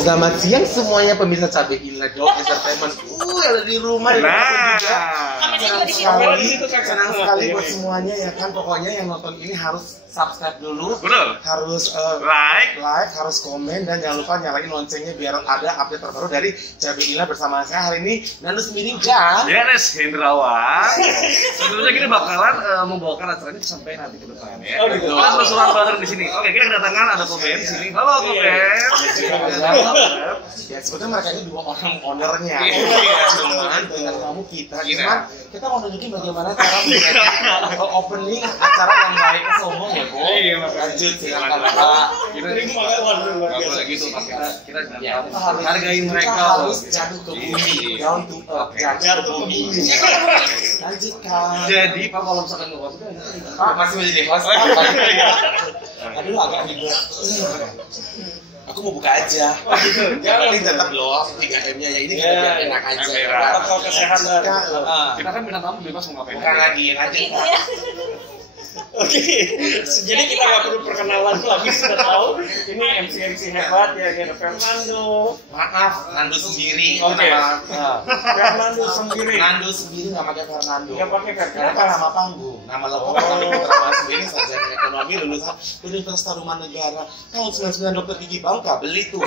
Selamat siang semuanya pemirsa Cabe Illa Dog Entertainment. Ada di rumah. Senang sekali buat semuanya ya kan. Pokoknya yang nonton ini harus subscribe dulu. Betul. Harus like, harus komen, dan jangan lupa nyalain loncengnya biar ada update terbaru dari Cabe Illa bersama saya hari ini Nandus Miring dan Yanes Hendrawan. Sebelumnya kita bakalan membawakan acara ini sampai nanti ke depan ya. Oh, gitu. Kita seorang brother di sini. Oke, kita kedatangan ada Koben di sini. Halo Koben. Ya sebetulnya mereka ini dua orang ownernya. Cuman dengan kamu kita mau nunjukin bagaimana cara membuat opening acara yang baik. Sombong ya, Bo. Lanjut silakan Pak. Kita boleh gitu, kita hargai mereka. Harus jatuh ke bumi. Down to earth. Jatuh ke bumi. Lanjutkan. Jadi Pak kalau misalkan ngewas Pak masih menjadi host. Aduh agak ribet. Aku mau buka aja. Jangan ini tetap loh 3M-nya ya, ini kita biar enak aja. Protokol kesehatan. Kita kan bintang tamu bebas mau ngapain. Bukan lagi aja. Oke, jadi kita nggak perlu perkenalan lagi, sudah tahu. Ini MC hebat ya, ada Fernando. Maaf, Nando sendiri. Oke. Fernando sendiri. Nando sendiri nggak pakai Fernando. Nggak pakai Fernando. Kenapa nama panggung? Nama lengkap nama sendiri sarjana ekonomi lulusan Universitas Tarumanegara. Tahun 99 dokter gigi Bangka beli tuh.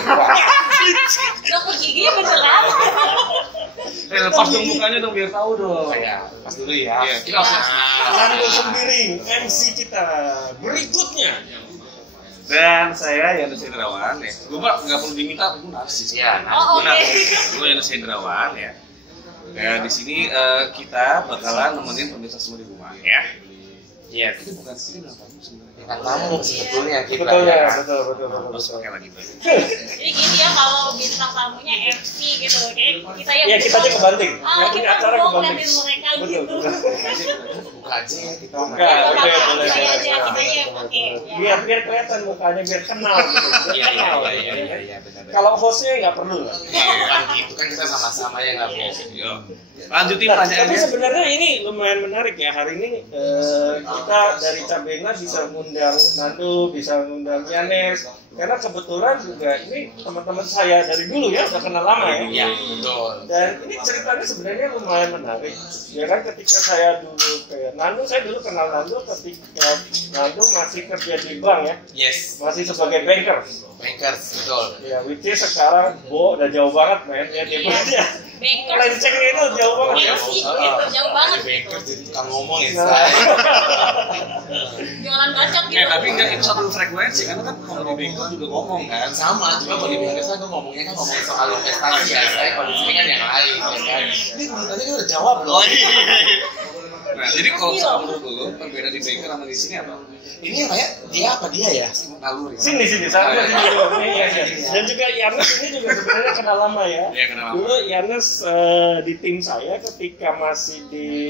Dokter gigi beneran. Lepas dong mukanya dong biar tahu dong. Ya, pas dulu ya. Iya, kita langsung. Fernando sendiri, MC kita berikutnya. Dan saya Yanes Hendrawan ya. Gue nggak perlu diminta, aku narsis. Iya, Gue Yanes Hendrawan ya. Ya di sini kita bakalan nemenin pemirsa semua di rumah ya. Iya, Itu bukan sih bilang tamu sebenarnya. kita tamu sebetulnya kita. Betul ya, kan? betul. Terus pakai lagi bang. Jadi gini ya, kalau bintang tamunya MC gitu, kayak kita yang Ya kita aja kebanting. Yang punya kita acara mau kebanting. ngeliatin mereka Betul, gitu. betul. Buka aja ya kita. Buka. Boleh. Saya aja, kita yang pakai. Biar kelihatan mukanya, biar kenal gitu. Iya, benar. Kalau hostnya nggak perlu lah. Bukan gitu kan kita sama-sama ya nggak boleh. Lanjutin Nah, tapi pertanyaannya. sebenarnya ini lumayan menarik ya. Hari ini kita dari Cabena bisa ngundang Nando, bisa ngundang Yanes. Karena kebetulan juga ini teman-teman saya dari dulu ya, udah kenal lama ya. Iya, betul. Dan ini ceritanya sebenarnya lumayan menarik. Ya kan ketika saya dulu kayak Nando, saya dulu kenal Nando ketika Nando masih kerja di bank ya. Yes, Masih sebagai banker. bankers betul. Ya, which is sekarang udah jauh banget men ya dia punya. Bankers. Lencengnya itu jauh banget ya. MC gitu, jauh banget. Bankers jadi tukang ngomong ya. Nah. Jualan bacot gitu. Tapi enggak itu satu frekuensi karena kan kalau di bengkel juga ngomong kan. Sama juga kalau di bankers kan ngomongnya kan ngomongin soal investasi ya. Saya kalau di sini kan yang lain ya kan. Ini tadi kan udah jawab loh. Nah, jadi kalau menurut lu perbedaan di bengkel sama di sini apa? Ini apa ya? Dia apa dia ya? Naluri. Sini sama sini dulu. Iya. Dan juga Yanes ini juga sebenarnya kenal lama ya. Iya, kenal lama. Dulu Yanes di tim saya ketika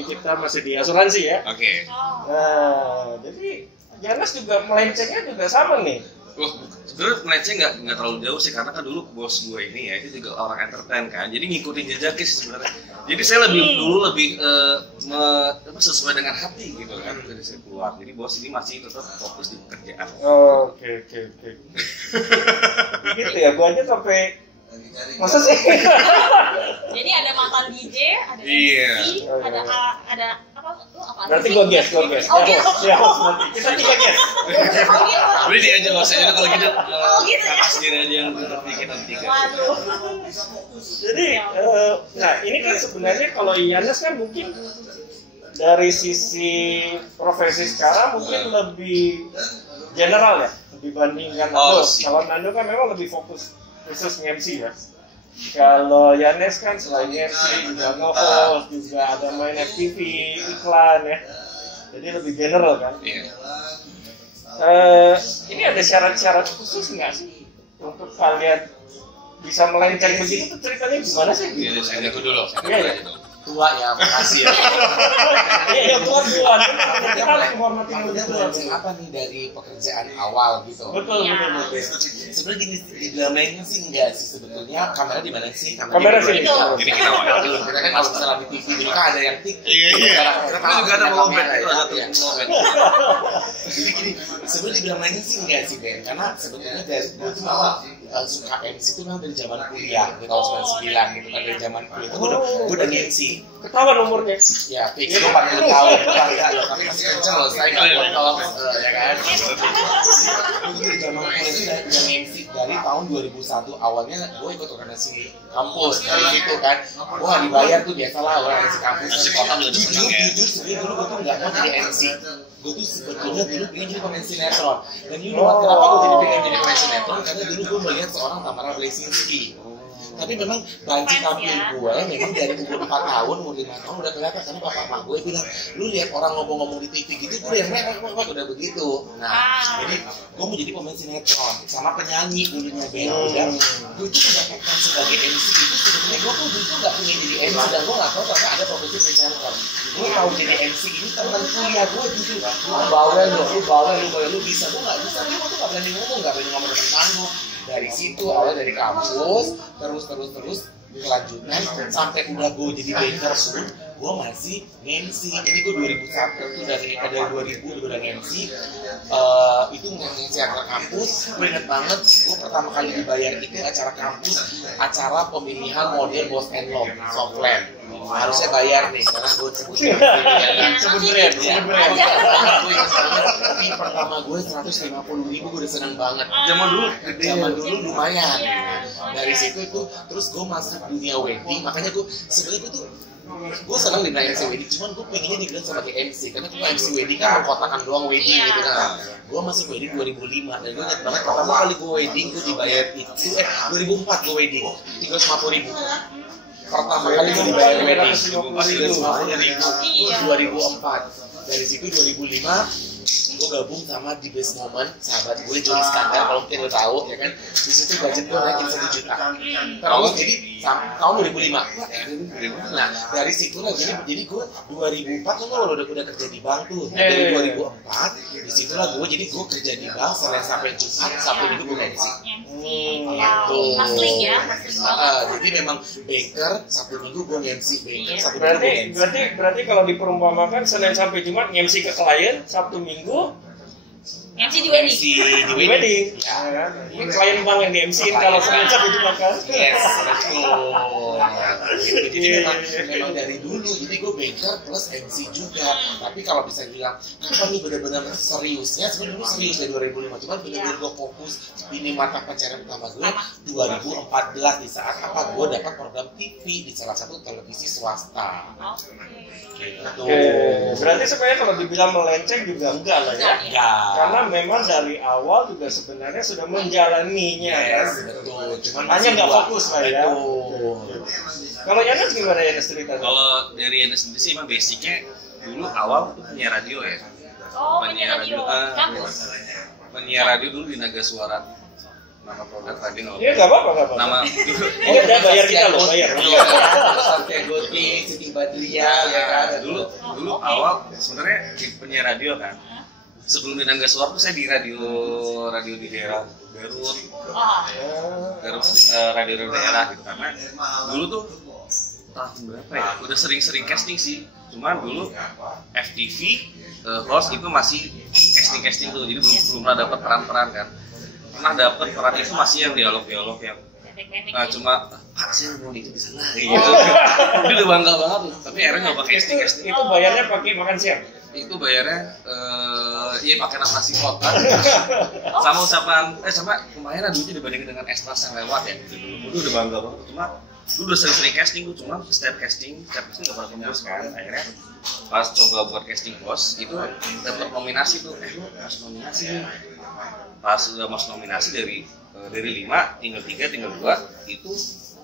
kita masih di asuransi ya. Oke. Nah, jadi Yanes juga melencengnya juga sama nih. Sebenarnya melenceng nggak terlalu jauh sih karena kan dulu bos gue ini ya itu juga orang entertain kan, jadi ngikutin jejaknya sih sebenarnya. Jadi saya lebih sesuai dengan hati gitu kan dari saya keluar. Jadi bos ini masih tetap fokus di pekerjaan. Oke. Gitu ya, gua aja sampai masa sih? Jadi ada mantan DJ, ada Iya. MC, ada apa? Lu apa? Berarti gua guess. Oh gitu. Ya, host nanti. Kita 3 guess. Oh gitu. Boleh dia aja bos aja kalau gitu. Gitu ya. Sendiri aja yang tetap kita tiga. Waduh. Jadi, nah ini kan sebenarnya kalau Yanes kan mungkin dari sisi profesi sekarang mungkin lebih general ya dibandingkan Nando. Kalau Nando kan memang lebih fokus khusus MC ya. Kalau Yanes kan selain MC juga nge-host, juga ada main FTV, iklan ya. Jadi lebih general kan. Iya. Ini ada syarat-syarat khusus nggak sih untuk kalian bisa melenceng begitu? Tuh ceritanya gimana sih? Iya, saya dulu. Iya. Tua ya, makasih ya. Iya, tuan. Kita harus menghormati Maksudnya melenceng apa nih dari pekerjaan awal gitu. Betul. Sebenarnya gini, di dalam lainnya sih enggak sih sebetulnya. Kamera di mana sih? Kamera sini. Jadi kita Kita kan kalau misalnya di TV dulu kan ada yang tik. Iya. Kita juga ada momen itu ada tuh momen. Jadi gini, sebenarnya di dalam lainnya sih enggak sih Ben, karena sebetulnya dari gue cuma suka MC itu memang dari zaman kuliah, di tahun 99 gitu kan, dari zaman kuliah itu gue udah MC. Ketahuan umurnya. Ya, fix gue 40 tahun, bangga loh, tapi masih kenceng loh, saya nggak potong, ya kan. Gue dari zaman kuliah itu udah MC dari tahun 2001, awalnya gue ikut organisasi kampus, dari situ kan, gue nggak dibayar tuh biasalah organisasi kampus. Jujur dulu gue tuh nggak mau jadi MC. Gue tuh sebetulnya dulu pengen jadi pemain sinetron. Dan you know kenapa gue pengen jadi pemain sinetron? Karena dulu gue melihat seorang Tamara Blesinski. Tapi memang banci tampil gue memang dari umur 4 tahun, umur 5 tahun udah kelihatan. Karena bapak gue bilang, lu lihat orang ngomong-ngomong di TV gitu, gue yang memang udah begitu. Nah, jadi gue mau jadi pemain sinetron sama penyanyi dulunya band. Gue itu mendapatkan sebagai MC itu sebetulnya gue tuh dulu nggak punya jadi MC dan gue nggak tahu karena ada profesi presenter. Gue tahu jadi MC ini teman kuliah gue jujur, lu bawel lu bisa, gue nggak bisa, gue tuh nggak berani ngomong depan panggung. Dari situ awalnya dari kampus, terus kelanjutan sampai udah gue jadi banker pun gue masih MC. Jadi gue 2001 itu dari 2000 udah MC. Itu MC acara kampus. Gue inget banget, gue pertama kali dibayar itu acara kampus, acara pemilihan model Boss & Love, Softland. Harusnya bayar nih, karena gue sebut brand. Gue inget banget, tapi pertama gue 150.000, gue udah seneng banget. Zaman dulu lumayan. Dari situ itu, terus gue masuk dunia wedding, makanya gue sebenarnya gue seneng dibilang MC wedding, cuman gue pengennya dibilang sebagai MC, karena kalau MC wedding kan mengkotakan doang wedding gitu kan. Gue masuk wedding 2005, dan gue inget banget pertama kali gue wedding, gue dibayar itu 2004 gue wedding 350.000. Pertama kali gue dibayar wedding 350.000 2004. Dari situ 2005 gue gabung sama The Best Moment, sahabat gue Johnny Skandar, kalau mungkin lo tahu ya kan. Di situ budget gue naikin 1 juta. Terus jadi tahun 2005. Nah dari situ lah jadi gue 2004 tuh udah kerja di bank tuh. Dari 2004 di situ lah gue kerja di bank Senin sampai Jumat, Sabtu Minggu gue MC. Gitu. Asli ya. Jadi memang banker Sabtu Minggu gue MC, banker Sabtu Minggu gue MC. Berarti kalau diperumpamakan Senin sampai Jumat MC ke klien, Sabtu Minggu MC di wedding. Di wedding. Ya. Klien bang yang di MC-in kalau Senin sampai Jumat kan. Yes, betul. Jadi memang dari dulu, jadi gue banker plus MC juga. Tapi kalau bisa bilang, apa nih benar-benar seriusnya, sebenarnya dulu serius dari 2005. Cuman benar-benar gue fokus ini mata pencarian pertama gue 2014 di saat apa gue dapat program TV di salah satu televisi swasta. Gitu. Berarti sebenarnya kalau dibilang melenceng juga enggak lah ya. Enggak. Karena memang dari awal juga sebenarnya sudah menjalaninya kan. Betul. Cuman hanya nggak fokus lah ya. Betul. Kalau Yanes gimana Yanes ceritanya? Kalau dari Yanes sendiri sih emang basicnya dulu awal tuh penyiar radio ya. Oh, penyiar radio. Kampus. Penyiar radio dulu di Naga Suara. Nama produk radio nggak? Iya nggak apa-apa. Nama. Ini udah bayar kita loh, bayar. Sampai Goti, Siti Badria ya kan. Dulu awal sebenarnya di penyiar radio kan. Sebelum di Naga Suara tuh saya di radio di daerah Garut. Radio daerah gitu karena dulu tuh tahun berapa ya? Udah sering-sering casting sih. Cuman dulu FTV host itu masih casting tuh, jadi belum pernah dapat peran-peran kan. Pernah dapat peran itu masih yang dialog yang cuma Pak saya mau itu di sana gitu. Itu udah bangga banget loh. Tapi akhirnya nggak pakai casting. Itu bayarnya pakai makan siang. Itu bayarnya iya pakai nasi kotak sama ucapan sama lumayan lah duitnya dibandingin dengan ekstras yang lewat ya gitu dulu. Itu udah bangga banget. Cuma dulu udah sering casting gue, cuma setiap casting gak pernah tembus kan. Akhirnya pas coba buat casting bos itu dapat nominasi tuh mas nominasi nih. Pas udah mas nominasi dari 5 tinggal 3 tinggal 2 itu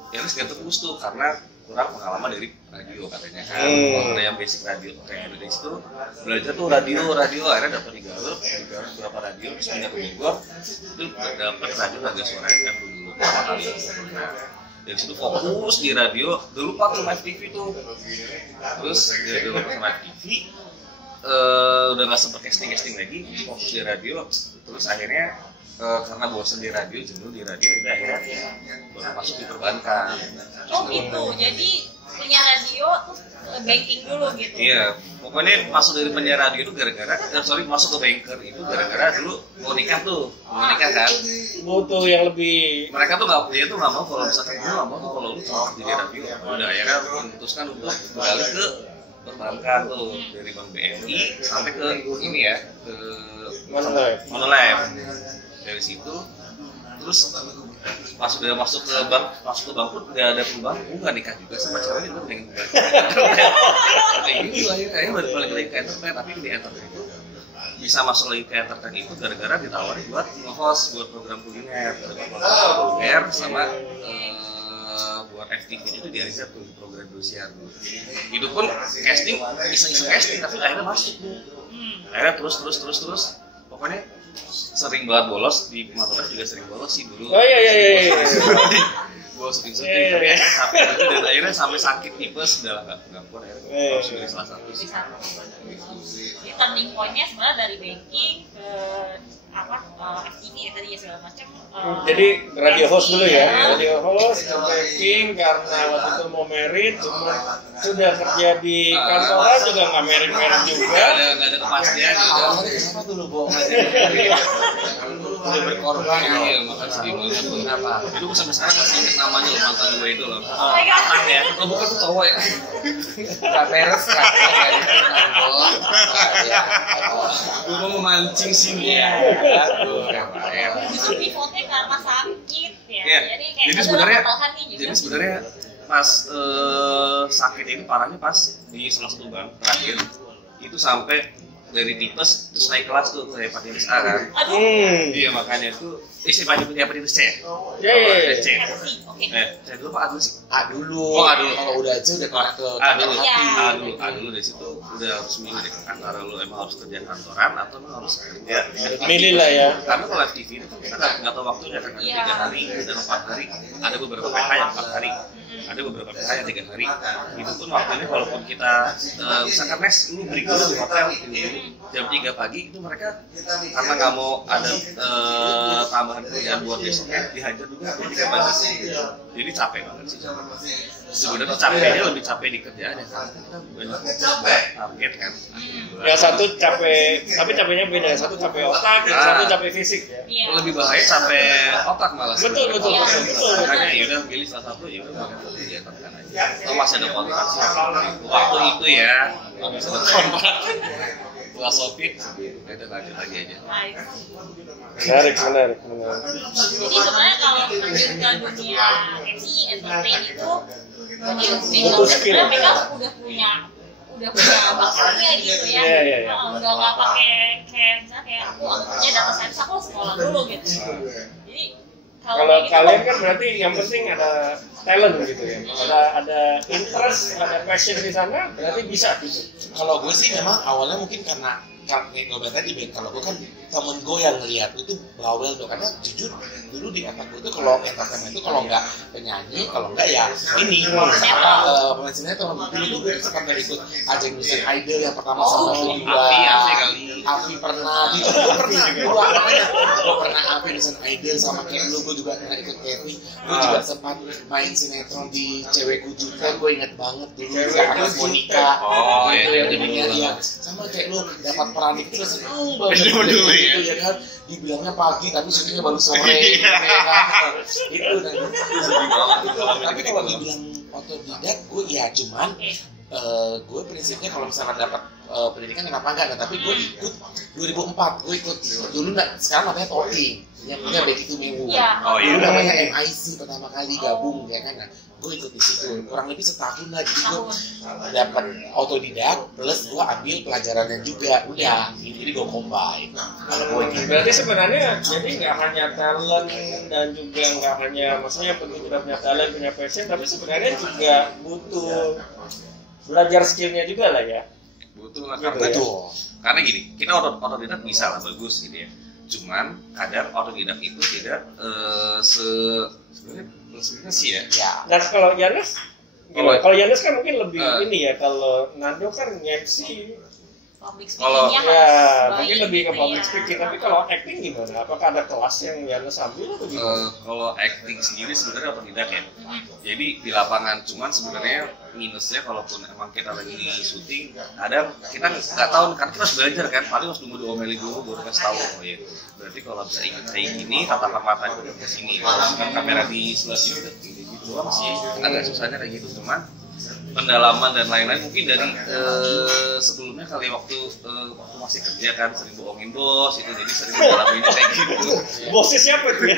ya harus gak tembus tuh karena kurang pengalaman dari radio katanya kan. Kalau ada yang basic radio kayak dari situ belajar tuh radio akhirnya dapat di Garut beberapa radio terus pindah ke Bogor itu dapat radio Naga Suara FM dulu pertama kali. Dari situ fokus di radio dulu Pak cuma FTV tuh terus dari dulu cuma FTV udah nggak sempet casting lagi fokus di radio terus akhirnya karena bosan di radio jenuh di radio itu akhirnya baru masuk di perbankan. Oh gitu, jadi punya radio terus banking dulu gitu. Iya, pokoknya masuk dari penyiar radio itu gara-gara masuk ke banker itu gara-gara dulu mau nikah kan. Butuh yang lebih. Mereka tuh nggak mau kalau misalkan gue nggak mau tuh kalau lu cocok jadi radio. Udah akhirnya memutuskan untuk beralih ke perbankan tuh dari Bank BNI sampai ke ini ya ke Monolife. Dari situ terus pas udah masuk ke bank pun nggak ada perubahan. Gue nggak nikah juga sama ceweknya, gue pengen kayak gitu akhirnya balik lagi ke entertain. Tapi di entertain itu bisa masuk lagi ke entertain itu gara-gara ditawarin buat nge-host buat program kuliner sama buat FTV itu di Arizona tuh program Indosiar. Itu pun casting iseng-iseng casting tapi akhirnya masuk tuh. Akhirnya terus pokoknya sering banget bolos di Monolife juga sering bolos sih dulu. Oh iya. Gue syuting tapi capek gitu dan akhirnya sampai sakit tipes udah nggak kuat akhirnya harus pilih salah satu sih. Jadi turning point-nya sebenarnya dari banking ke FTV ya tadi ya segala macam. Jadi radio host dulu ya, radio host ke banking karena waktu itu mau merit, cuma sudah kerja di kantoran juga nggak merit juga. Nggak ada kepastian. Kenapa dulu bohong aja? Udah berkorban Iya, makan segimana pun apa. Itu sampai sekarang masih ingat namanya loh, mantan gue itu loh. Oh my god. Ya, kalau bukan tuh cowok ya. Gak beres kan? Gue mau memancing sini ya. Justru pivotnya karena sakit ya. Iya. Jadi sebenarnya pas sakit ini parahnya pas di salah satu bank terakhir itu sampai dari tipes terus naik kelas tuh ke hepatitis A kan. Iya makanya itu hepatitis C. Iya. C. Oke. Saya dulu Pak A dulu sih. A dulu. Oh, A dulu. Kalau udah C udah kena ke A dulu dari situ udah harus milih deh antara lu emang harus kerja kantoran atau lu harus kerja. Milih lah ya. Karena kalau live TV itu kan kita nggak tahu waktunya kan 3 hari dan 4 hari. Ada beberapa PH yang 4 hari. Ada beberapa PH yang 3 hari. Itu pun waktunya walaupun kita misalkan lu break dulu di hotel jam 3 pagi itu mereka karena nggak mau ada tambahan kerjaan buat besoknya dihajar dulu jam 3 pagi. Jadi capek banget sih. Sebenarnya capeknya lebih capek di kerjaan ya karena kita banyak target kan. Yang satu capek, tapi capeknya beda. Yang satu capek otak, yang satu capek fisik ya. Lebih bahaya capek otak malah. Betul. Makanya ya udah pilih salah satu ya udah makan ya tekan aja. Kalau masih ada kontrak sih. Waktu itu ya kalau bisa ada kontrak. Filosofik, kita lanjut lagi aja. Menarik. Jadi sebenarnya kalau lanjut ke dunia MC entertain itu berarti mereka udah punya bakatnya gitu ya. Udah nggak pakai kayak misalnya kayak aku anggapnya data science aku sekolah dulu gitu. Jadi kalau kalian kan berarti yang penting ada talent gitu ya. Ada interest, ada passion di sana, berarti bisa gitu. Kalau gue sih memang awalnya mungkin karena gue tadi kalau gue kan temen gue yang ngeliat itu bawel tuh karena jujur dulu di otak gue tuh kalau entertainment itu kalau nggak penyanyi kalau nggak ya ini pemain sinetron dulu tuh sempat ikut ajang Indonesian Idol yang pertama sama kedua Afi pernah gitu gue pernah Afi Indonesian Idol sama kayak lu gue juga pernah ikut Kevin gue juga sempat main sinetron di Cewekku Juga gue inget banget dulu sama Monica gitu yang demikian sama kayak lu dapat peran itu seneng banget gitu ya kan dibilangnya pagi tapi syutingnya baru sore gitu kan itu dan tapi kalau dibilang otodidak gue ya cuman gue prinsipnya kalau misalnya dapat pendidikan kenapa enggak tapi gue ikut 2004 gue ikut dulu nggak sekarang namanya Totti yang punya Becky Tumewu dulu namanya MIC pertama kali gabung ya kan gue ikut di situ kurang lebih setahun lah jadi gue dapat otodidak plus gue ambil pelajarannya juga udah jadi gue combine kalau gue gitu. Berarti sebenarnya jadi nggak hanya talent dan juga nggak hanya maksudnya penting kita punya talent punya passion tapi sebenarnya juga butuh belajar skillnya juga lah ya. Butuh lah karena gini kita otodidak bisa lah bagus gitu ya cuman kadang otodidak itu tidak sebenarnya sih ya. Nah kalau Yanes, kalau Yanes kan mungkin lebih ini ya. Kalau Nando kan MC public Kalau- speaking-nya Ya, harus mungkin baik lebih ke gitu public ya. speaking. Tapi kalau acting gimana? Apakah ada kelas yang Yana sambil atau gimana? Kalau acting sendiri sebenarnya apa tidak ya? Jadi di lapangan, cuman sebenarnya minusnya kalaupun emang kita lagi syuting, kadang kita nggak tahu kan, kita harus belajar kan, paling harus tunggu diomelin dulu baru kasih tahu. Oh ya, berarti kalau bisa ikut kayak gini, tatapan mata itu ke sini, kan kamera di sebelah sini gitu doang sih, agak susahnya kayak gitu. Cuman pendalaman dan lain-lain mungkin dari sebelumnya kali waktu masih kerja kan sering bohongin bos itu, jadi sering ngalaminnya kayak gitu. Bosnya siapa tuh ya?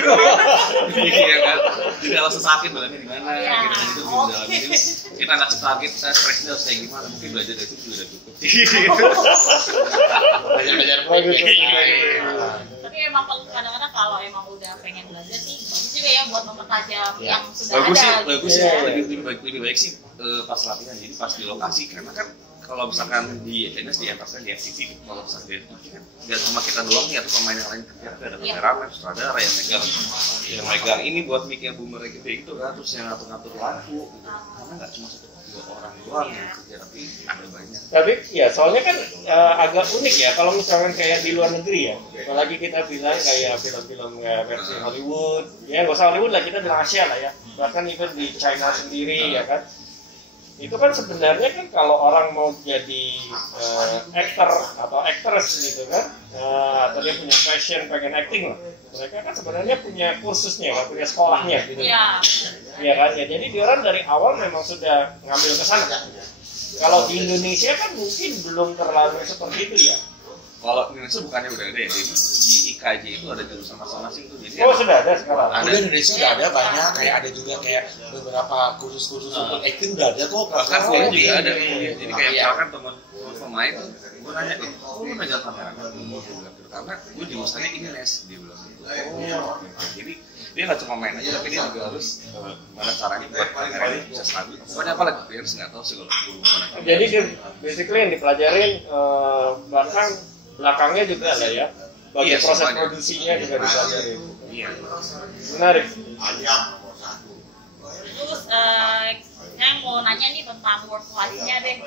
Iya kan, jadi alasan sakit berarti di mana gitu di dalam ini kita nggak sakit, stresnya harus kayak gimana, mungkin belajar dari itu sudah cukup. Belajar Tapi emang kadang-kadang kalau emang udah pengen belajar sih bagus juga ya buat mempertajam Ya. yang sudah Bagus sih, ada. bagus Iya, sih, iya. lebih baik sih pas latihan, jadi pas di lokasi, karena kan kalau misalkan di FNS di atasnya di FCT, kalau misalkan di FCT kan nggak cuma kita doang nih atau pemain yang lain, tapi ada kameramen, sutradara yang megang ini buat mic-nya boomerang gede gitu kan, terus yang ngatur-ngatur lampu gitu. Karena nggak cuma satu dua orang doang yang kerja, tapi ada banyak. Tapi ya soalnya kan agak unik ya kalau misalkan kayak di luar negeri ya. Apalagi kita bilang kayak film-film versi Hollywood. Ya nggak usah Hollywood lah, kita bilang Asia lah ya. Bahkan even di China sendiri ya kan. Itu kan sebenarnya kan kalau orang mau jadi actor atau actress gitu kan, atau dia punya passion pengen acting lah, mereka kan sebenarnya punya kursusnya, kan, punya sekolahnya gitu. Iya. Iya kan ya, jadi dia orang dari awal memang sudah ngambil ke sana. Kalau di Indonesia kan mungkin belum terlalu seperti itu ya. Kalau Indonesia bukannya udah ada ya, di IKJ itu ada jurusan masing-masing tuh. Jadi Oh sudah ada sekarang. Udah Indonesia udah ada banyak, kayak ada juga kayak beberapa kursus-kursus untuk acting udah ada kok. bahkan kuliah juga ada. Iya. Jadi kayak misalkan teman pemain, gue nanya, kok lu belajar kamera? Gue bilang gitu, karena gue jurusannya ini les, dia bilang gitu. Jadi dia nggak cuma main aja, tapi dia juga harus gimana caranya buat kamera bisa stabil. Pokoknya apa lagi, dia harus nggak tahu sih kalau gimana. Jadi basically yang dipelajarin bahkan belakangnya juga lah ya. Bagi Iya, proses semuanya. produksinya juga dipelajarin. Iya. Menarik. Terus saya mau nanya nih tentang work life-nya deh.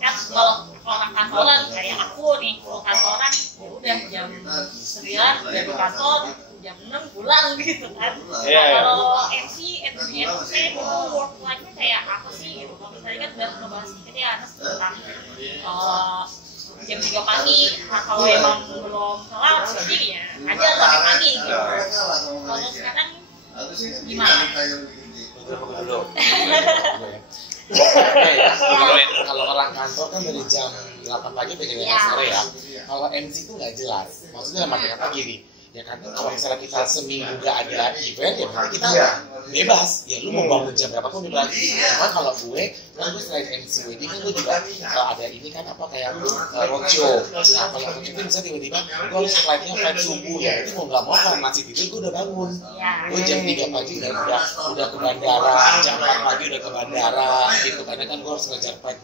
Kan kalau orang kantoran kayak aku nih, kalau kantoran ya udah jam 9 udah di kantor, jam 6 pulang gitu kan. Iya, iya. Kalau MC itu work life-nya kayak apa sih gitu. Kalau misalnya kan udah ngebahas dikit ya Anas tentang jam 3 pagi, nah, kalau emang belum kelar sih ya aja sampai pagi gitu. Kalau sekarang gimana? Pokoknya ya, kalau orang kantor kan dari jam 8 pagi sampai jam 5 sore ya. Kalau MC itu nggak jelas. Maksudnya dalam arti kata gini, ya kan kalau misalnya kita seminggu nggak ada event, ya berarti kita bebas. Ya lu mau bangun jam berapa pun bebas. Cuman kalau gue, kan gue selain MC wedding kan gue juga ada ini kan apa kayak roadshow. Nah kalau roadshow itu bisa tiba-tiba gue harus flight subuh ya. Jadi mau nggak mau kan masih tidur gue udah bangun. Gue jam 3 pagi udah ke bandara, jam 4 pagi udah ke bandara gitu. Karena kan gue harus ngejar flight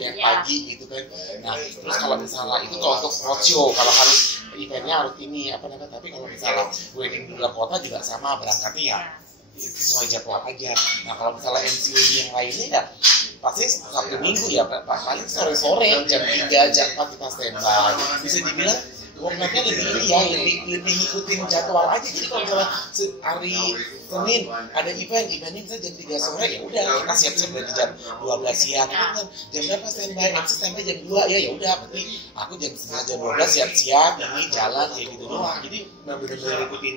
yang pagi gitu kan. Nah terus kalau misalnya itu kalau untuk roadshow, kalau harus eventnya harus ini apa namanya. Tapi kalau misalnya wedding di luar kota juga sama berangkatnya ya sesuai jadwal aja. Nah kalau misalnya MC yang lainnya ya pasti Sabtu Minggu ya paling sore-sore jam 3 jam 4 kita standby. Bisa dibilang workload-nya lebih ini ya, lebih ngikutin jadwal aja. Jadi kalau misalnya hari Senin ada eventnya bisa jam 3 sore ya udah kita siap-siap dari jam 12 siang. Kan jam berapa standby? MC standby jam 2 ya udah berarti aku jam 9 jam 12 siap-siap ini jalan kayak gitu doang. Jadi benar-benar ngikutin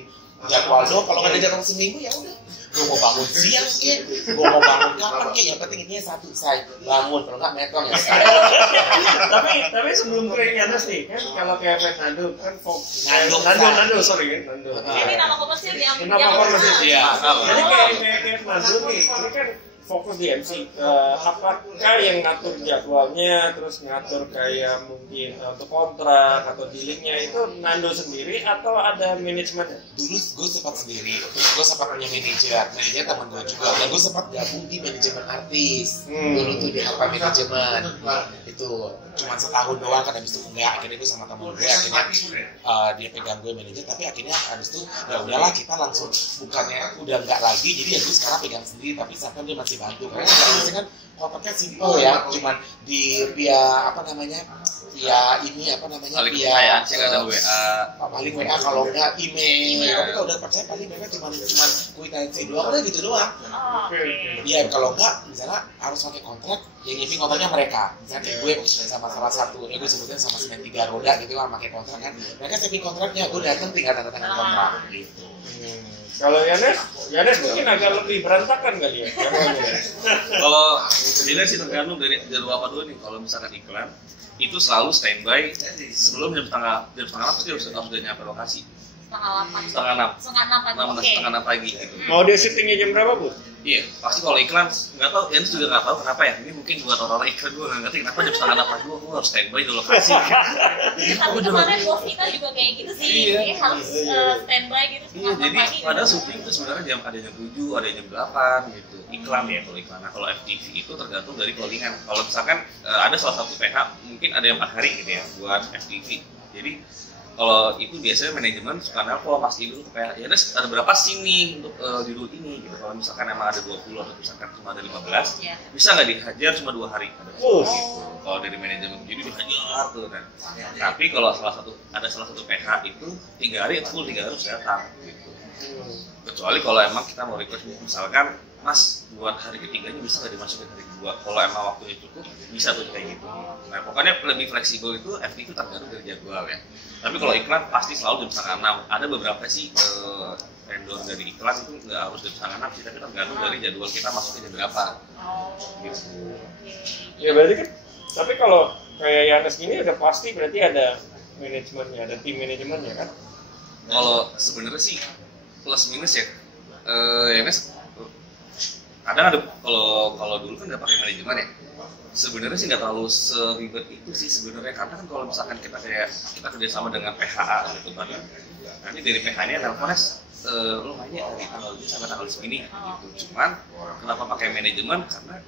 jadwal doang. Kalau nggak ada jadwal seminggu ya udah. Gue mau bangun siang kek, gue mau bangun kapan kek, yang penting intinya satu saya bangun, kalau nggak metong ya saya. tapi sebelum ke Yanes nih kan kalau kayak Nando kan Nando sorry kan Nando. Ini nama komersil dia. Nama komersil Iya. Jadi kayak Nando nih, ini kan fokus di MC. Apakah yang ngatur jadwalnya, terus ngatur kayak mungkin untuk kontrak atau dealingnya itu Nando sendiri atau ada manajemennya? Dulu gue sempat sendiri, terus gue sempat punya manajer teman gue juga, dan gue sempat gabung di manajemen artis. Dulu tuh di apa manajemen itu cuma setahun doang kan, habis itu enggak, akhirnya gue sama teman gue akhirnya dia pegang gue manajer, tapi akhirnya habis itu ya udahlah kita langsung bukannya udah enggak lagi, jadi ya gue sekarang pegang sendiri, tapi sampai dia masih bantu karena biasanya kan kontraknya simple ya, cuman via paling percayaan sih ada WA, paling WA kalau enggak email. Tapi kalau udah percaya paling mereka cuman kwitansi doang, udah gitu doang. Iya, kalau enggak misalnya harus pakai kontrak, yang nyiapin kontraknya mereka. Misalnya kayak gue sama salah satu, gue sebutnya sama semen 3 roda gitu kan, pakai kontrak kan. Mereka siapin kontraknya, gue datang tinggal tanda tangan kontrak gitu. Kalau Yanes mungkin agak lebih berantakan kali ya. Kalau bila sih tergantung dari jadwal apa dulu nih. Kalau misalkan iklan itu selalu standby sebelum jam setengah pasti harus udah nyampe lokasi. Setengah 6 pagi gitu. Mau dia syutingnya jam berapa, Bu? Iya, pasti kalau iklan nggak tahu, Yanis juga nggak tahu kenapa ya. Ini mungkin buat orang-orang iklan gue nggak ngerti kenapa jam setengah 6 pagi gue harus standby di lokasi. Tapi kemarin bos kita juga kayak gitu sih, dia harus standby gitu. Iya, jadi padahal syuting itu sebenarnya ada jam 7, ada jam 8 gitu. Iklan ya kalau iklan. Nah, kalau FTV itu tergantung dari callingan. Kalau misalkan ada salah satu PH mungkin ada yang 4 hari gitu ya buat FTV. Jadi kalau itu biasanya manajemen suka nelfon pasti dulu kayak ya ada berapa scene nih untuk judul ini gitu. Kalau misalkan emang ada 20 atau misalkan cuma ada 15, bisa nggak dihajar cuma 2 hari gitu. Kalau dari manajemen jadi dihajar tuh kan. Tapi kalau ada salah satu PH itu 3 hari full 3 hari harus datang gitu. Kecuali kalau emang kita mau request misalkan Mas buat hari ketiganya bisa nggak dimasukin hari kedua, kalau emang waktunya cukup bisa tuh kayak gitu. Nah pokoknya lebih fleksibel itu FTV tergantung dari jadwal ya. Tapi kalau iklan pasti selalu jam setengah 6. Ada beberapa sih vendor dari iklan itu nggak harus jam setengah 6 sih, tapi tergantung dari jadwal kita masuknya jam berapa gitu. Ya berarti kan, tapi kalau kayak Yanes gini udah pasti berarti ada manajemennya, ada tim manajemennya kan? Kalau sebenarnya sih plus minus ya, Yanes kadang ada kalau dulu kan nggak pakai manajemen ya, sebenarnya sih nggak terlalu seribet itu sih sebenarnya, karena kan kalau misalkan kita kerjasama dengan PHA gitu kan, nanti dari PH-nya teleponnya lo mainnya dari tanggal ini sampai tanggal segini gitu. Cuman kenapa pakai manajemen, karena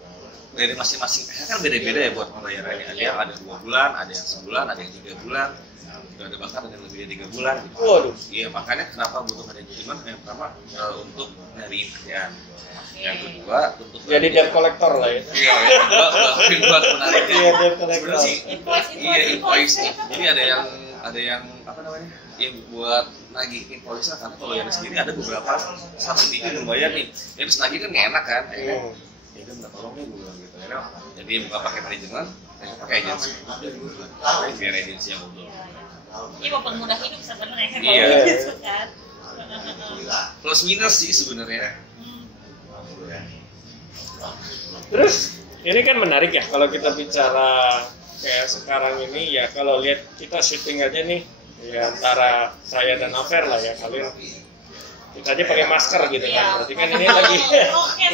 dari masing-masing PH kan beda-beda ya buat pembayarannya. Ada yang ada 2 bulan, ada yang sebulan, ada yang 3 bulan, ada bahkan dengan lebih dari 3 bulan gitu. Waduh. Iya, makanya kenapa butuh manajemen? Yang pertama untuk nyari kerjaan, yang kedua untuk jadi debt collector lah ya. Iya, buat menarik. Iya, debt collector. Invoice. Jadi ada yang apa namanya? Yang buat nagih invoice karena kalau yang sendiri ada beberapa satu TV lumayan nih. Yang nagih kan nggak enak kan? Ya kan nggak tolong nih gue gitu. Jadi bukan pakai manajemen, pakai agensi. Biar agensi yang udah. Ini mempermudah hidup sebenarnya. Iya. Gitu kan. Plus minus sih sebenarnya. Terus ini kan menarik ya kalau kita bicara kayak sekarang ini ya, kalau lihat kita syuting aja nih ya antara saya dan Aver lah ya, kalian kita aja pakai masker gitu kan, berarti kan ini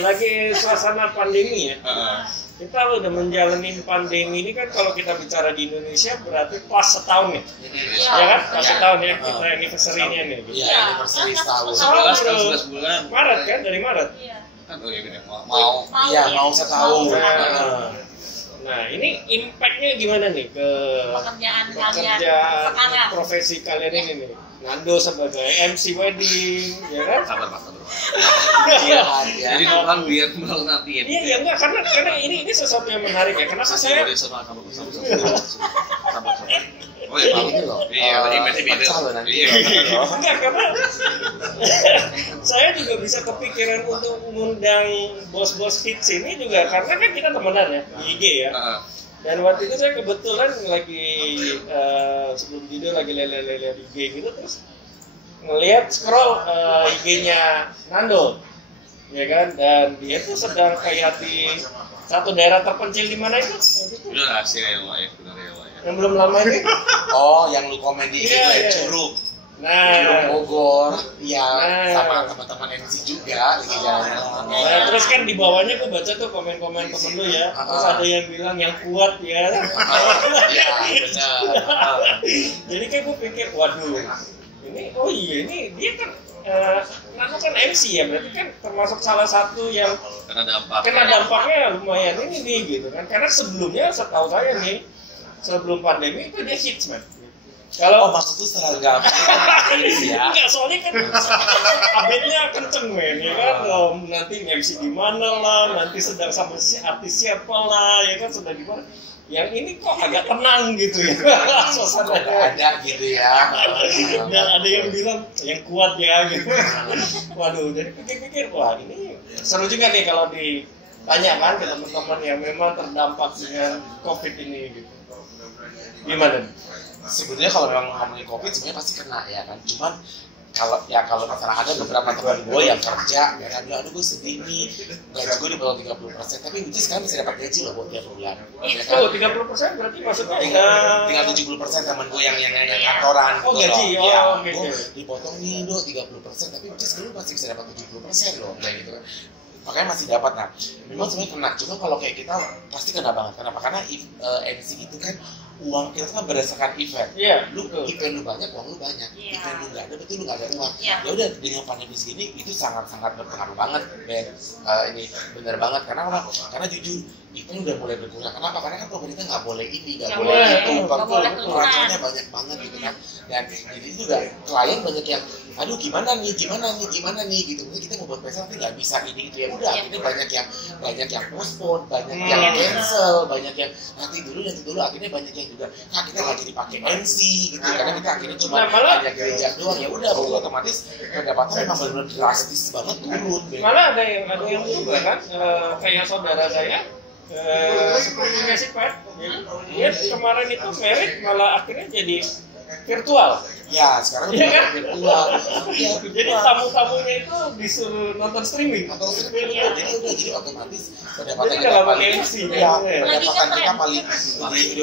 lagi suasana pandemi ya. Kita udah menjalani pandemi ini kan, kalau kita bicara di Indonesia berarti pas setahun nih, ya kan? Pas setahun ya kita anniversary-nya nih. Iya, anniversary setahun. 11 bulan. Maret kan, dari Maret. Oh iya benar. Mau setahun. Nah ini impactnya gimana nih ke pekerjaan kalian pekerjaan sekarang, profesi kalian ini nih? Nando sebagai MC wedding, ya kan? Sabar. Iya. Jadi orang biar nanti ya. Iya enggak, karena ini sesuatu yang menarik ya. Kenapa saya? Sabar. Oh iya, ini loh. Iya, tadi beda. Iya. Enggak, karena saya juga bisa kepikiran untuk mengundang bos-bos hits ini juga karena kan kita temenan ya di IG ya. Dan waktu itu saya kebetulan lagi sebelum video lagi lele-lele di IG gitu, terus ngelihat scroll IG-nya Nando, ya kan? Dan dia tuh sedang kayak di satu daerah terpencil di mana itu? Udah sih ya, benar ya. Yang belum lama ini. Oh, yang lu komen di Curug. Nah, Bogor, ya sama teman-teman MC juga lagi jalan. Nah, terus kan di bawahnya gue baca tuh komen-komen temen lu ya. Terus ada yang bilang yang kuat ya. Iya, benar. Jadi kan gue pikir, waduh, ini dia kan Nano kan MC ya, berarti kan termasuk salah satu yang kena dampaknya lumayan ini nih gitu kan. Karena sebelumnya setahu saya nih, sebelum pandemi itu dia hits man. Kalau maksudku seragam ya. Enggak, soalnya kan update-nya kenceng men, ya kan. Nanti MC di mana lah, nanti sedang sama si artis siapa lah, ya kan, sedang di mana. Yang ini kok agak tenang gitu ya. Suasananya ada gitu ya. Dan ada yang bilang yang kuat ya gitu. Waduh, jadi pikir-pikir, wah ini seru juga nih kalau ditanya kan ke teman-teman yang memang terdampak dengan COVID ini gitu. Gimana? Sebenarnya kalau memang ngomongin COVID sebenarnya pasti kena ya kan. Cuman kalau masalah ada beberapa teman gue yang kerja ya kan, aduh gue sedih nih, gaji gue di bawah 30%, tapi which sekarang bisa dapat gaji loh buat tiap bulan. Ya kan? Oh, 30% berarti maksudnya tinggal 70% teman gue yang kantoran. Oh gitu gaji, loh. Ya, oke. gue dipotong nih do 30%, tapi which sekarang masih bisa dapat 70% loh, kayak gitu kan. Makanya masih dapat. Nah, memang sebenarnya kena. Cuma kalau kayak kita pasti kena banget. Kenapa? Karena MC itu kan uang kita kan berdasarkan event. Iya. Lu event lu banyak, uang lu banyak. Iya. Event lu nggak ada, berarti lu nggak ada uang. Iya. Ya udah, dengan pandemi segini itu sangat-sangat berpengaruh banget, Ben. Ini benar banget. Karena apa? Karena jujur event udah mulai berkurang. Kenapa? Karena kan pemerintah nggak boleh ini, nggak Nggak boleh boleh. itu, Nggak boleh peraturannya banyak banget gitu kan. Dan jadi juga klien banyak yang, aduh gimana nih gitu. Mungkin kita mau buat pesta tapi nggak bisa ini gitu ya. Udah, akhirnya banyak yang postpone, banyak yang cancel, banyak yang nanti dulu. Akhirnya banyak yang juga, kita lagi dipakai MC gitu. Karena kita akhirnya cuma hanya gereja doang. Ya udah, otomatis pendapatan memang benar-benar drastis banget turun. Malah ada yang juga kan, kayak saudara saya. Seperti Messi Pat, dia kemarin itu merit malah akhirnya jadi virtual. Ya, sekarang Iya kan? virtual. Ya, Jadi tamu-tamunya itu disuruh nonton streaming. Jadi otomatis pendapatan Jadi kita nggak paling pakai MC. ya, pendapatan kita paling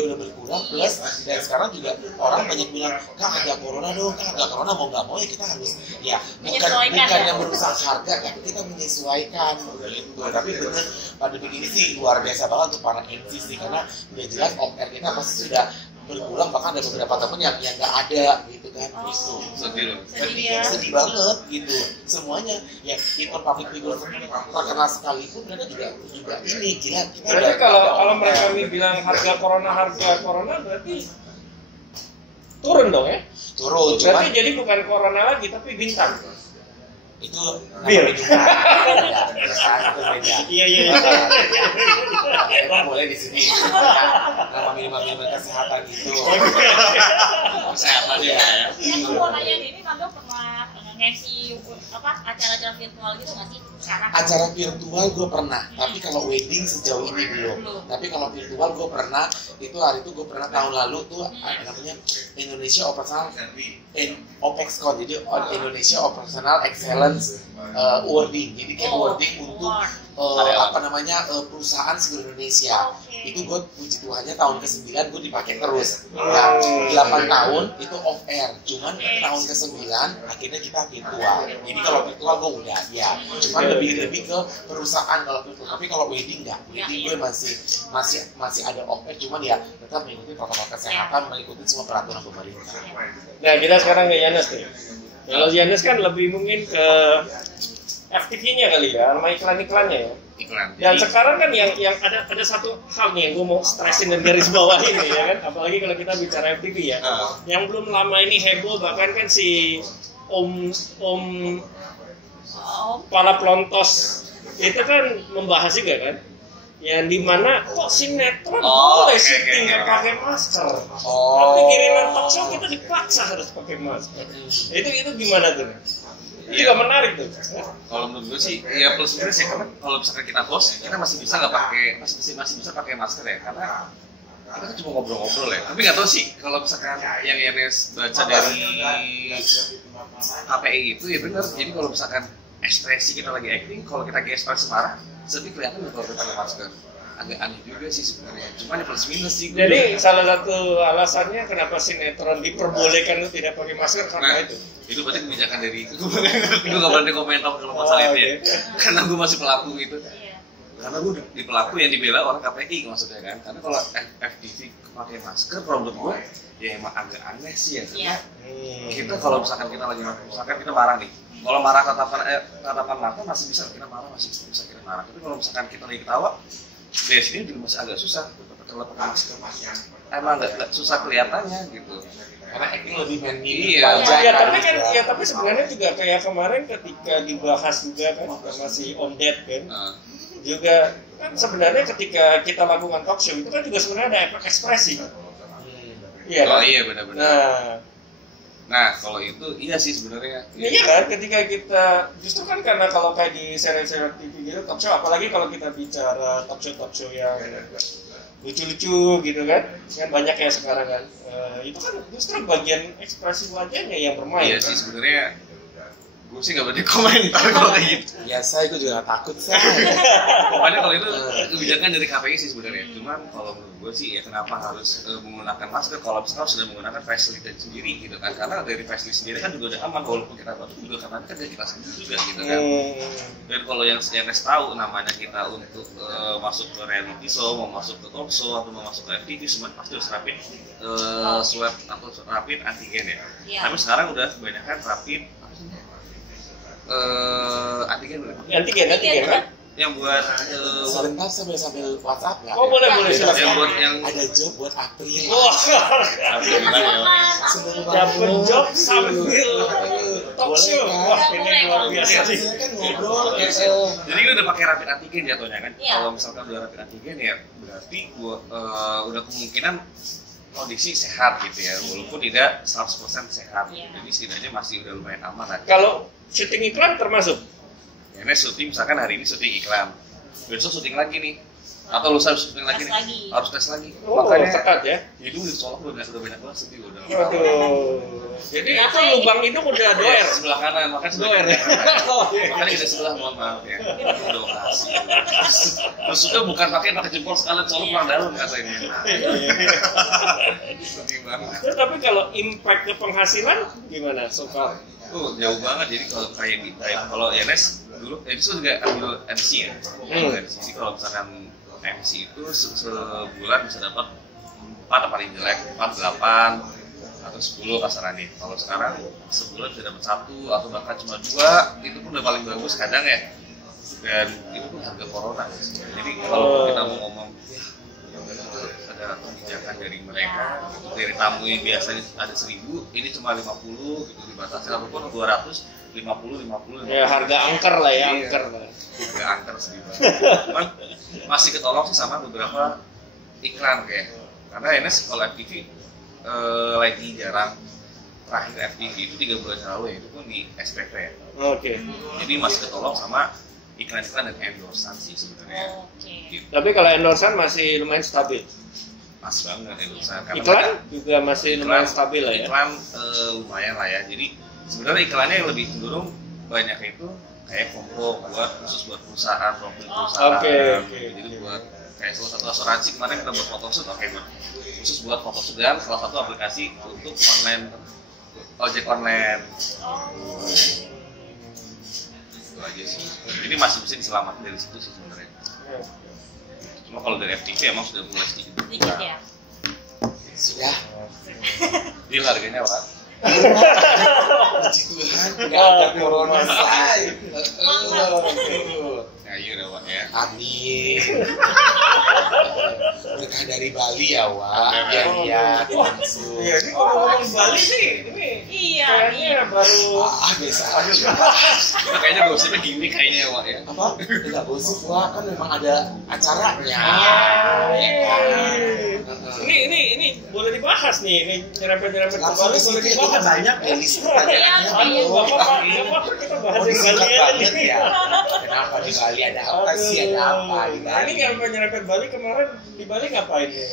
udah berkurang plus dan sekarang juga orang banyak bilang Kak ada corona dong, mau nggak mau ya kita harus ya bukan yang merusak harga tapi kita menyesuaikan gitu. Tapi bener pada begini sih luar biasa banget untuk para MC sih karena udah jelas off air kita pasti sudah berkurang, bahkan ada beberapa temen yang nggak ada gitu kan. Itu sedih banget gitu semuanya ya. Even public figure terkenal sekalipun mereka juga ini gila kita berarti kalau mereka bilang harga corona berarti turun dong ya? Turun, berarti jadi bukan corona lagi tapi bintang. Itu Bir. beda. Iya. Emang boleh di sini. Nama minuman kesehatan itu. Kesehatan ya. Aku mau nanya ini, Tante pernah nge-MC acara-acara virtual gitu nggak sih sekarang? Acara virtual gue pernah, tapi kalau wedding sejauh ini belum. Tapi kalau virtual gue pernah, hari itu gue pernah tahun lalu tuh namanya Indonesia OPEXCon, jadi Indonesia Operational Excellence Awarding, jadi kayak awarding untuk perusahaan seluruh Indonesia. Itu gue puji Tuhannya tahun ke-9 gue dipakai terus. Nah, 8 tahun itu off air, cuman tahun ke-9 akhirnya kita virtual. Jadi kalau virtual gue udah ya, cuman lebih ke perusahaan kalau virtual. Tapi kalau wedding enggak, wedding gue masih ada off air, cuman ya tetap mengikuti protokol kesehatan, mengikuti semua peraturan pemerintah. Nah kita sekarang ke Yanes nih. Kalau Yanes kan lebih mungkin ke FTV-nya kali ya, sama iklan-iklannya ya. Dan sekarang kan yang ada satu hal nih yang gue mau stressin dan garis bawahin nih ya kan, apalagi kalau kita bicara FTV ya. Yang belum lama ini heboh bahkan kan si Om Pala Plontos itu kan membahas juga kan, yang dimana kok sinetron boleh syuting nggak pakai masker, tapi kiriman talk show kita dipaksa harus pakai masker. Itu gimana tuh? Itu juga menarik tuh. Kalau menurut gue sih ya plus minus ya, karena kalau misalkan kita host kita masih bisa nggak pakai masih bisa pakai masker ya, karena kita kan cuma ngobrol-ngobrol ya. Tapi nggak tahu sih kalau misalkan yang Yanes baca dari KPI itu ya benar. Jadi kalau misalkan ekspresi kita lagi acting, kalau kita lagi ekspresi marah, sedih kelihatan kalau kita pakai masker. Agak aneh juga sih sebenarnya. Cuma ini plus minus sih. Jadi salah satu alasannya kenapa sinetron diperbolehkan lu tidak pakai masker karena itu berarti kebijakan dari gue nggak berani komentar kalau masalah itu ya. Karena gue masih pelaku gitu. Karena gue di pelaku yang dibela orang KPI maksudnya kan. Karena kalau FTV pakai masker, kalau menurut gue ya emang agak aneh sih ya. Karena kita kalau misalkan kita lagi kita marah nih. Kalau marah tatapan mata masih bisa kita marah, masih bisa kita marah. Tapi kalau misalkan kita lagi ketawa, dari sini juga masih agak susah kalau pakai masker emang nggak susah kelihatannya gitu. Karena acting lebih main-main Iya. wajah Ya kan, tapi kan juga. ya tapi sebenarnya juga kayak kemarin ketika dibahas juga kan sama si Om Ded kan juga kan sebenarnya ketika kita lakukan talk show itu kan juga sebenarnya ada efek ekspresi. Iya Oh kan? iya benar-benar. Nah, Nah kalau itu iya sih sebenarnya. iya kan ketika kita justru kan karena kalau kayak di serial-serial TV gitu talk show apalagi kalau kita bicara talk show yang lucu-lucu gitu kan banyak ya sekarang kan itu kan justru bagian ekspresi wajahnya yang bermain. Iya kan? sih sebenarnya gue sih nggak berani komentar kalau kayak gitu. Biasa itu juga takut saya. Pokoknya kalau itu kebijakan dari KPI sih sebenarnya. Cuman kalau menurut gue sih ya kenapa harus menggunakan masker kalau misalnya sudah menggunakan face shield sendiri gitu kan? Karena dari face shield sendiri kan juga udah aman walaupun kita batuk juga karena kan dari kita sendiri juga gitu kan. Dan kalau yang tahu namanya kita untuk masuk ke reality show, mau masuk ke talk show atau mau masuk ke FTV semua pasti harus rapid swab atau rapid antigen ya. Iya. Tapi sekarang udah kebanyakan rapid antigen Antigen kan? yang buat Sebentar sambil WhatsApp ya. Oh boleh yang silakan. buat yang Ada job buat April. Wah, Sebelum dapat job sambil talk Boleh show. kan? Wah, ini luar biasa sih. Saya kan ngobrol. jadi kita udah pakai rapid antigen jatuhnya kan. Iya. Kalau misalkan udah rapid antigen ya berarti udah kemungkinan kondisi sehat gitu ya walaupun tidak 100% sehat. Iya. Jadi setidaknya masih udah lumayan aman lah. Kalau syuting iklan termasuk? Ini syuting misalkan hari ini syuting iklan, besok syuting lagi nih, atau lusa syuting lagi Tes nih, lagi. harus tes lagi. Oh, Makanya ketat ya. hidung di Solok udah banyak banget sih udah. Waduh. Jadi itu lubang hidung udah doer. Sebelah kanan, makanya sebelah Doer. kanan. Makanya kita sebelah mohon maaf ya. Udah operasi. Maksudnya bukan pakai jempol sekalian Solok kurang dalam katanya. Sedih banget. Terus tapi kalau impact ke penghasilan gimana so far? Jauh banget. Jadi kalau kalau Yanes dulu itu juga ambil MC ya. Jadi kalau misalkan MC itu sebulan bisa dapat 4 paling jelek 4, 8 atau 10 kasarannya. Kalau sekarang sebulan bisa dapat 1 atau bahkan cuma 2 itu pun udah paling bagus kadang ya. Dan itu pun harga corona. Jadi kalau kita mau ngomong ada kebijakan dari mereka dari tamu yang biasanya ada 1.000 ini cuma 50 gitu dibatasi ataupun 200 50 Ya harga angker lah ya, Iya. angker lah. Harga angker sedih banget. Cuman masih ketolong sih sama beberapa iklan kayak karena ini kalau FTV lagi jarang terakhir FTV itu 3 bulan yang lalu ya itu pun di SPP ya. Oke. Jadi masih ketolong sama iklan-iklan dan endorsan sih sebenarnya. Oke. Gitu. Tapi kalau endorsan masih lumayan stabil. Pas banget endorsan. Karena Iklan mereka- juga masih lumayan stabil lah ya. Iklan lumayan lah ya. Jadi sebenarnya iklannya yang lebih cenderung banyak itu kayak combo khusus buat perusahaan, profil perusahaan. Oke. Jadi buat kayak salah satu asuransi kemarin kita buat photoshoot, khusus buat photoshoot dan salah satu aplikasi untuk online ojek online. Itu aja sih. Jadi masih bisa diselamatkan dari situ sih sebenarnya. Cuma kalau dari FTV emang sudah mulai sedikit. Dikit ya. Sudah. Deal harganya Pak. Puji Tuhan nggak ada corona say. Ya iya udah Pak ya. Amin. Berkah dari Bali ya Wak. Ya lihat langsung. Iya, ini ngomong Bali sih, ini Iya. kayaknya baru Biasa aja. Itu kayaknya gosipnya gimmick kayaknya ya Wak ya. Apa? Tidak gosip Wak, kan memang ada acaranya. Ya kan? ini boleh dibahas nih, ini nyerempet-nyerempet ke Langsung Bali di boleh sini kita dibahas. banyak list Iya, pertanyaannya. iya. Nggak apa-apa, kita bahas yang Bali aja banget nih. ya. Kenapa di Bali ada apa sih? Ada apa di Nah, ini Bali? nyerempet Bali kemarin di Bali ngapain nih?